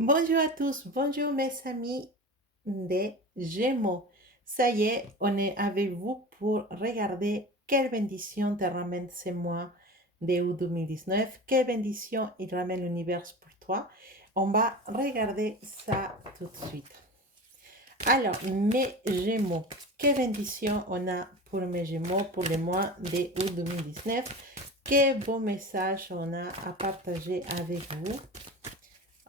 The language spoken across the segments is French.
Bonjour à tous, bonjour mes amis des Gémeaux. Ça y est, on est avec vous pour regarder quelle bénédiction te ramène ce mois de août 2019, quelle bénédiction il ramène l'univers pour toi. On va regarder ça tout de suite. Alors, mes Gémeaux, quelle bénédiction on a pour mes Gémeaux pour le mois de août 2019? Quel beau message on a à partager avec vous?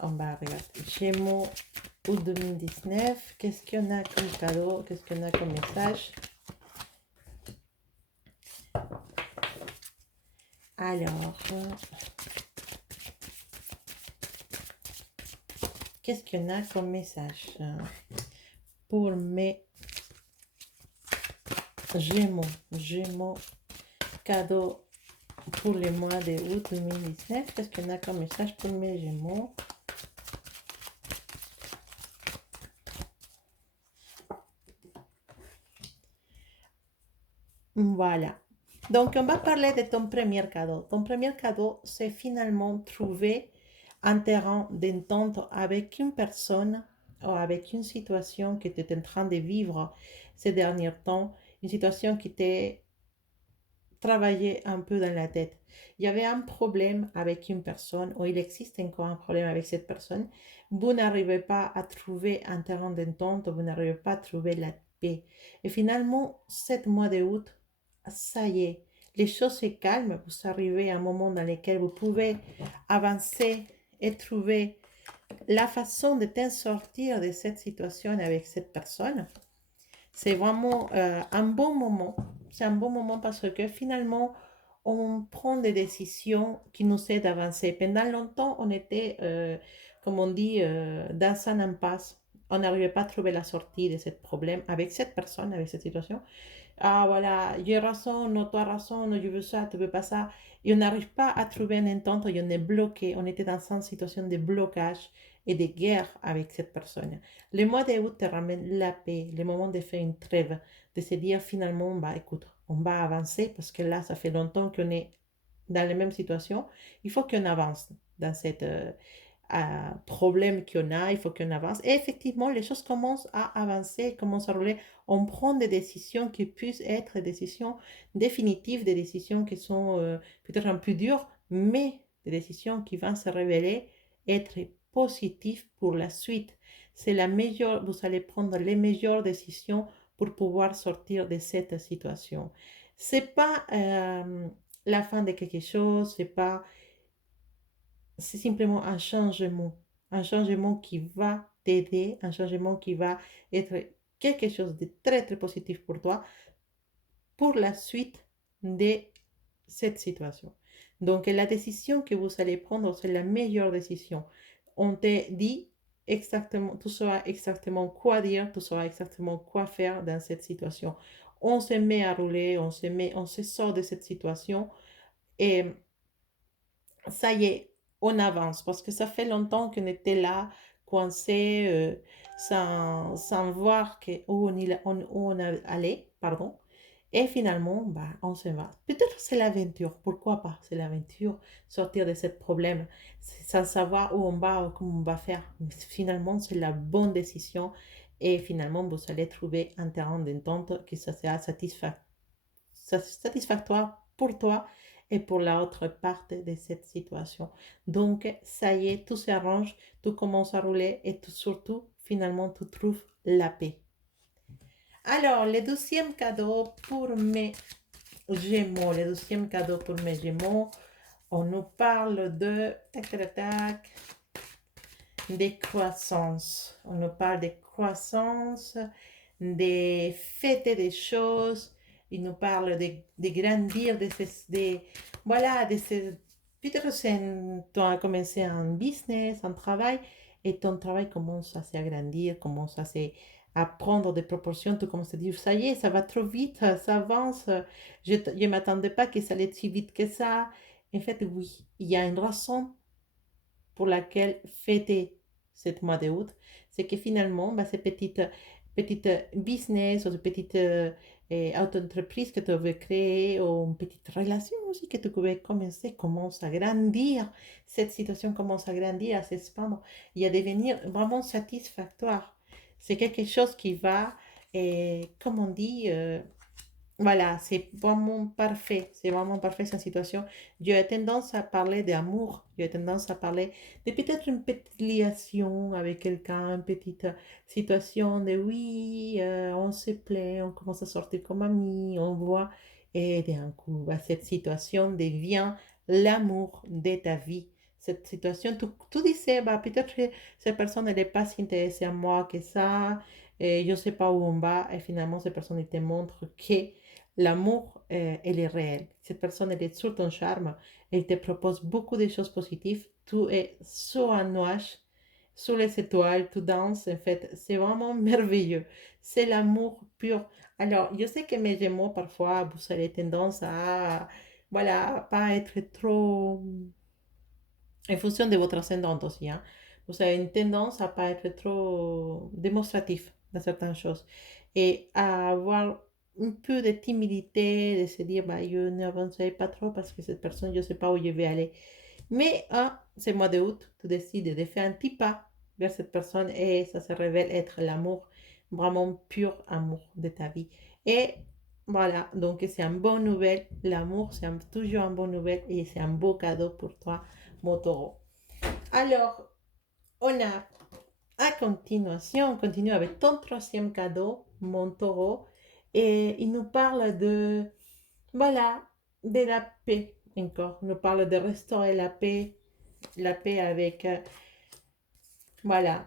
On va regarder. Gémeaux août 2019. Qu'est-ce qu'il y en a comme cadeau? Qu'est-ce qu'il y en a comme message? Alors, qu'est-ce qu'il y en a comme message pour mes Gémeaux? Gémeaux, cadeau pour le mois de août 2019. Qu'est-ce qu'il y en a comme message pour mes Gémeaux? Voilà. Donc, on va parler de ton premier cadeau. Ton premier cadeau, c'est finalement trouver un terrain d'entente avec une personne ou avec une situation que tu es en train de vivre ces derniers temps, une situation qui t'est travaillé un peu dans la tête. Il y avait un problème avec une personne, ou il existe encore un problème avec cette personne. Vous n'arrivez pas à trouver un terrain d'entente, vous n'arrivez pas à trouver la paix. Et finalement, 7 mois de août, ça y est, les choses se calment. Vous arrivez à un moment dans lequel vous pouvez avancer et trouver la façon de t'en sortir de cette situation avec cette personne. C'est vraiment un bon moment. C'est un bon moment parce que finalement, on prend des décisions qui nous aident à avancer. Pendant longtemps, on était, comme on dit, dans un impasse. On n'arrivait pas à trouver la sortie de ce problème avec cette personne, avec cette situation. Ah voilà, j'ai raison, non, tu as raison, non, je veux ça, tu veux pas ça. Et on n'arrive pas à trouver une entente, et on est bloqué, on était dans une situation de blocage et de guerre avec cette personne. Le mois d'août te ramène la paix, le moment de faire une trêve, de se dire finalement, bah écoute, on va avancer parce que là, ça fait longtemps qu'on est dans la même situation. Il faut qu'on avance dans cette problème qu'on a, il faut qu'on avance. Et effectivement, les choses commencent à avancer, commencent à rouler. On prend des décisions qui puissent être des décisions définitives, des décisions qui sont peut-être un peu dures, mais des décisions qui vont se révéler être positives pour la suite. C'est la meilleure, vous allez prendre les meilleures décisions pour pouvoir sortir de cette situation. C'est pas la fin de quelque chose, c'est simplement un changement qui va t'aider, un changement qui va être quelque chose de très très positif pour toi pour la suite de cette situation. Donc la décision que vous allez prendre, c'est la meilleure décision. On te dit exactement, tu sauras exactement quoi dire, tu sauras exactement quoi faire dans cette situation. On se met à rouler, on se sort de cette situation et ça y est, on avance parce que ça fait longtemps qu'on était là, coincé, sans voir où on allait, pardon. Et finalement, bah, on se va. Peut-être c'est l'aventure, pourquoi pas, c'est l'aventure, sortir de ce problème, sans savoir où on va, comment on va faire. Mais finalement, c'est la bonne décision et finalement, vous allez trouver un terrain d'entente qui sera satisfactoire pour toi et pour l'autre partie de cette situation. Donc, ça y est, tout s'arrange, tout commence à rouler et surtout, finalement, tu trouves la paix. Alors, le deuxième cadeau pour mes Gémeaux, le deuxième cadeau pour mes Gémeaux, on nous parle de tac, tac, tac, des croissances. On nous parle des croissances, des fêter des choses. Il nous parle de grandir, voilà, peut-être tu as commencé un business, un travail, et ton travail commence à s'agrandir, commence à prendre des proportions. Tu commences à dire, ça y est, ça va trop vite, ça avance. Je ne m'attendais pas que ça allait si vite que ça. En fait, oui, il y a une raison pour laquelle fêter cette mois d'août, c'est que finalement, bah, ces petites business ou ces petites auto-entreprise que tu veux créer ou une petite relation aussi que tu pouvais commencer, commence à grandir. Cette situation commence à grandir, à s'expandre et à devenir vraiment satisfactoire. C'est quelque chose qui va, comme on dit, voilà, c'est vraiment parfait cette situation. J'ai tendance à parler d'amour, j'ai tendance à parler de peut-être une petite liaison avec quelqu'un, une petite situation de oui, on se plaît, on commence à sortir comme amis, on voit, et d'un coup, bah, cette situation devient l'amour de ta vie. Cette situation, tu disais, bah, peut-être que cette personne, elle n'est pas si intéressée à moi que ça, et je ne sais pas où on va, et finalement, cette personne, elle te montre que l'amour, elle est réel. Cette personne, elle est sur ton charme. Elle te propose beaucoup de choses positives. Tout est sur un nuage, sous les étoiles, tout danse. En fait, c'est vraiment merveilleux. C'est l'amour pur. Alors, je sais que mes Gémeaux, parfois, vous avez tendance à, voilà, pas être trop en fonction de votre ascendant aussi, hein. Vous avez une tendance à pas être trop démonstratif dans certaines choses et à avoir un peu de timidité, de se dire, bah, je n'avancerai pas trop parce que cette personne, je ne sais pas où je vais aller. Mais c'est mois d'août, tu décides de faire un petit pas vers cette personne et ça se révèle être l'amour, vraiment pur amour de ta vie. Et voilà, donc c'est une bonne nouvelle. L'amour, toujours une bonne nouvelle et c'est un beau cadeau pour toi, mon taureau. Alors, on a, à continuation, on continue avec ton troisième cadeau, mon taureau, et il nous parle de, voilà, de la paix encore. Il nous parle de restaurer la paix avec, voilà.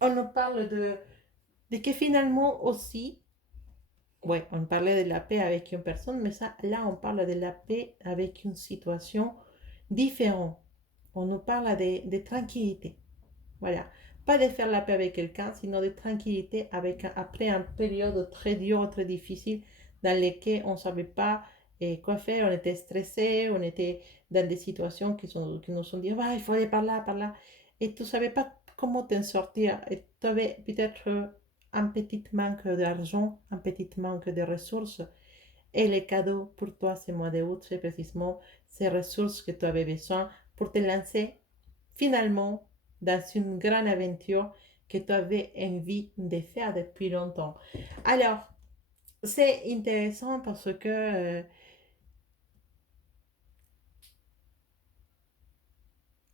On nous parle de que finalement aussi, ouais, on parlait de la paix avec une personne, mais ça, là, on parle de la paix avec une situation différente. On nous parle de tranquillité. Voilà. Pas de faire la paix avec quelqu'un, sinon de tranquillité après une période très dure, très difficile, dans laquelle on ne savait pas quoi faire, on était stressé, on était dans des situations qui nous sont dit, ah, il faut aller par là, et tu ne savais pas comment t'en sortir, et tu avais peut-être un petit manque d'argent, un petit manque de ressources, et le cadeau pour toi ce mois d'août, c'est précisément ces ressources que tu avais besoin pour te lancer finalement dans une grande aventure que tu avais envie de faire depuis longtemps. Alors, c'est intéressant parce que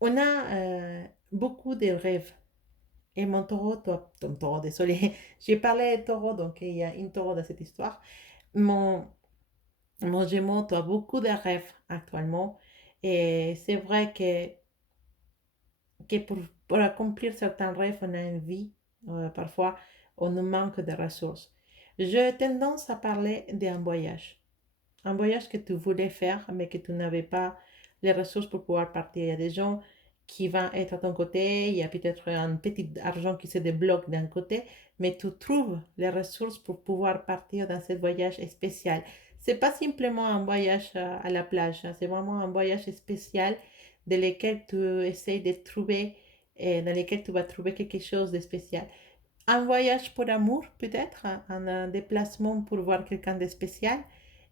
on a beaucoup de rêves. Et mon taureau, toi, ton taureau, désolé, j'ai parlé de taureau, donc il y a une taureau dans cette histoire. Mon, mon Gémeaux, tu as beaucoup de rêves actuellement. Et c'est vrai que pour accomplir certains rêves, on a envie, parfois, on nous manque de ressources. J'ai tendance à parler d'un voyage. Un voyage que tu voulais faire, mais que tu n'avais pas les ressources pour pouvoir partir. Il y a des gens qui vont être à ton côté, il y a peut-être un petit argent qui se débloque d'un côté, mais tu trouves les ressources pour pouvoir partir dans ce voyage spécial. C'est pas simplement un voyage à la plage, hein, c'est vraiment un voyage spécial dans lequel tu essaies de trouver, et dans lequel tu vas trouver quelque chose de spécial. Un voyage pour amour, peut-être, un déplacement pour voir quelqu'un de spécial.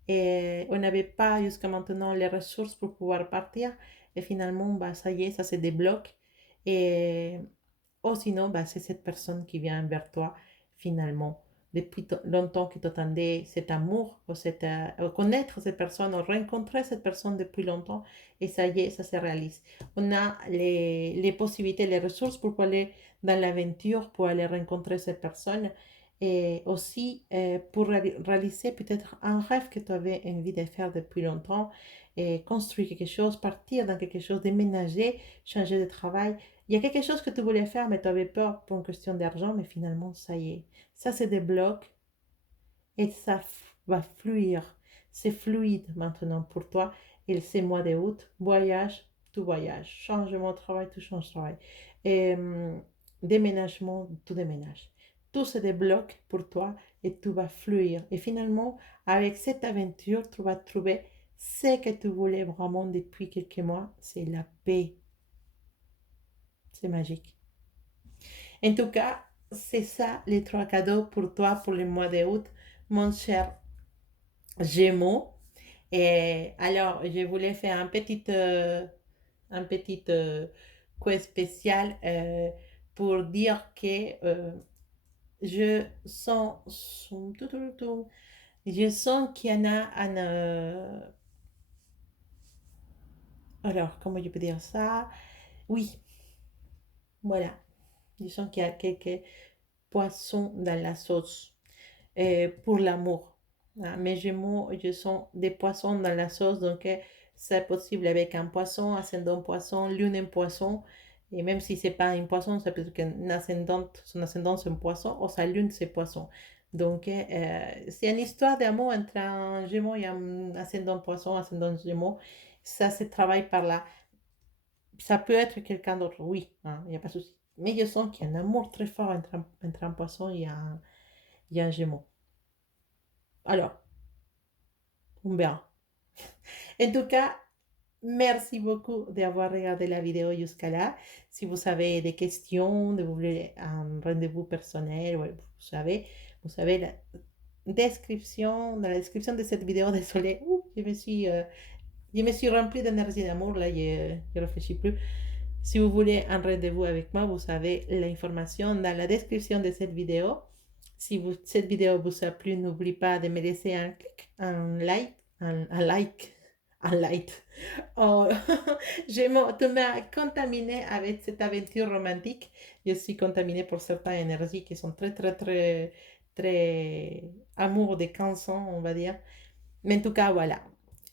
Et on n'avait pas jusqu'à maintenant les ressources pour pouvoir partir. Et finalement, bah, ça y est, ça se débloque. Et ou sinon, bah, c'est cette personne qui vient vers toi finalement. Depuis longtemps que tu attendais cet amour, ou connaître cette personne, ou rencontrer cette personne depuis longtemps, et ça y est, ça se réalise. On a les possibilités, les ressources pour aller dans l'aventure, pour aller rencontrer cette personne, et aussi pour réaliser peut-être un rêve que tu avais envie de faire depuis longtemps, et construire quelque chose, partir dans quelque chose, déménager, changer de travail. Il y a quelque chose que tu voulais faire, mais tu avais peur pour une question d'argent, mais finalement, ça y est. Ça se débloque et ça va fluir. C'est fluide maintenant pour toi. Et ces mois d'août, voyage, tout voyage. Changement de travail, tout change de travail. Et déménagement, tout déménage. Tout se débloque pour toi et tout va fluir. Et finalement, avec cette aventure, tu vas trouver ce que tu voulais vraiment depuis quelques mois, c'est la paix. C'est magique. En tout cas, c'est ça les trois cadeaux pour toi pour le mois d'août. mon cher Gémeaux. Et alors, je voulais faire un petit quiz spécial pour dire que je sens, je sens qu'il y en a alors, comment je peux dire ça? Oui, voilà. Je sens qu'il y a quelques poissons dans la sauce pour l'amour. Ah, mes jumeaux, je sens des poissons dans la sauce, donc c'est possible avec un poisson, ascendant poisson, lune en poisson. Et même si c'est pas un poisson, ça peut être qu'un ascendant, son ascendant c'est un poisson, ou sa lune c'est poisson. Donc, c'est une histoire d'amour entre un gémeau et un ascendant poisson, ascendant gémeaux. Ça se travaille par là. Ça peut être quelqu'un d'autre, oui, hein, il n'y a pas de souci. Mais je sens qu'il y a un amour très fort entre un poisson et un gémeau. Alors, on verra. En tout cas, merci beaucoup d'avoir regardé la vidéo jusqu'à là. Si vous avez des questions, de vous voulez un rendez-vous personnel, ouais, vous savez la description, dans la description de cette vidéo, désolé, je me suis remplie d'énergie d'amour, là, je ne réfléchis plus. Si vous voulez un rendez-vous avec moi, vous avez l'information dans la description de cette vidéo. Si cette vidéo vous a plu, n'oubliez pas de me laisser un clic, un like, un like, un like. Oh, tu m'as contaminé avec cette aventure romantique. Je suis contaminée pour certaines énergies qui sont très, très, très, très amour de cancer, on va dire. Mais en tout cas, voilà.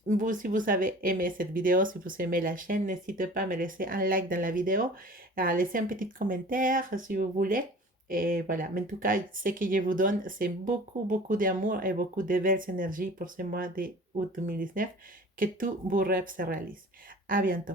Vous, si vous avez aimé cette vidéo, si vous aimez la chaîne, n'hésitez pas à me laisser un like dans la vidéo, à laisser un petit commentaire si vous voulez. Et voilà. Mais en tout cas, ce que je vous donne, c'est beaucoup, beaucoup d'amour et beaucoup de belles énergies pour ce mois d'août 2019. Que tous vos rêves se réalisent. À bientôt.